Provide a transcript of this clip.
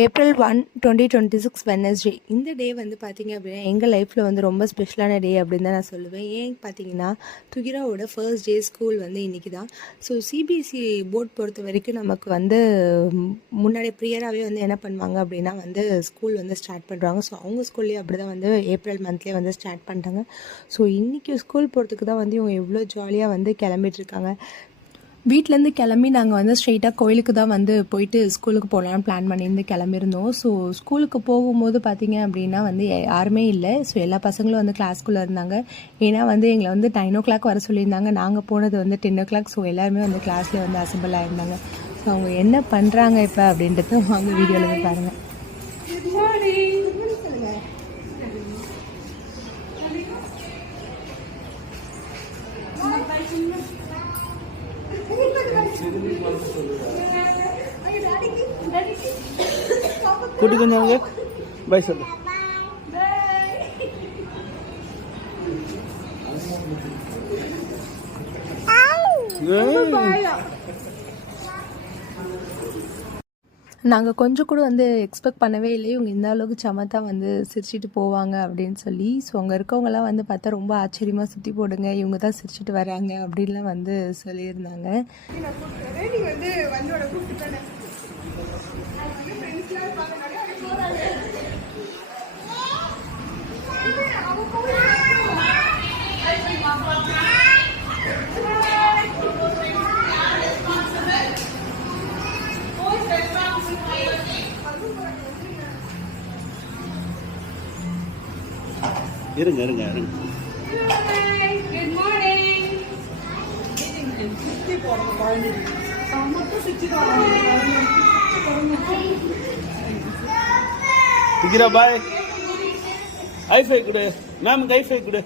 April 1, 2026 Wednesday. இந்த டே வந்து பார்த்திங்க அப்படின்னா எங்கள் லைஃப்பில் வந்து ரொம்ப ஸ்பெஷலான டே அப்படின்னு தான் நான் சொல்லுவேன். ஏன் பார்த்தீங்கன்னா துகிராவோட ஃபர்ஸ்ட் டே ஸ்கூல் வந்து இன்றைக்கி தான். ஸோ சிபிஎஸ்சி போர்ட் பொறுத்த வரைக்கும் நமக்கு வந்து முன்னாடி ப்ரியராகவே வந்து என்ன பண்ணுவாங்க அப்படின்னா வந்து ஸ்கூல் வந்து ஸ்டார்ட் பண்ணுறாங்க. ஸோ அவங்க ஸ்கூல்லேயே அப்படி தான் வந்து ஏப்ரல் மந்த்லேயே வந்து ஸ்டார்ட் பண்ணிட்டாங்க. ஸோ இன்றைக்கி ஸ்கூல் போகிறதுக்கு தான் வந்து இவங்க எவ்வளோ ஜாலியாக வந்து கிளம்பிட்டுருக்காங்க. வீட்டிலேருந்து கிளம்பி நாங்கள் வந்து ஸ்ட்ரெயிட்டாக கோயிலுக்கு தான் வந்து போயிட்டு ஸ்கூலுக்கு போகலான்னு பிளான் பண்ணியிருந்து கிளம்பியிருந்தோம். ஸோ ஸ்கூலுக்கு போகும்போது பார்த்திங்க அப்படின்னா வந்து யாருமே இல்லை. ஸோ எல்லா பசங்களும் வந்து கிளாஸ்க்குள்ளே இருந்தாங்க. ஏன்னா வந்து எங்களை வந்து 9 o'clock வர சொல்லியிருந்தாங்க. நாங்கள் போனது வந்து 10 o'clock. ஸோ எல்லாருமே வந்து கிளாஸில் வந்து அசம்பிள் ஆகிருந்தாங்க. ஸோ அவங்க என்ன பண்ணுறாங்க இப்போ அப்படின்றது அவங்க வீடியோவில் போய் பாருங்கள். கூட்டி கொஞ்சம் பை சொல்லு. நாங்கள் கொஞ்சம் கூட வந்து எக்ஸ்பெக்ட் பண்ணவே இல்லை இவங்க இந்த அளவுக்கு சமத்தாக வந்து சிரிச்சிட்டு போவாங்க அப்படின்னு சொல்லி. ஸோ அங்கே இருக்கவங்கலாம் வந்து பார்த்தா ரொம்ப ஆச்சரியமாக சுற்றி போடுங்க, இவங்க தான் சிரிச்சிட்டு வராங்க அப்படின்லாம் வந்து சொல்லியிருந்தாங்க. இருங்க இருங்க இருங்க. Good morning. துகிரா பாய். ஐஃபை கொடு மேம், ஐஃபை கொடு.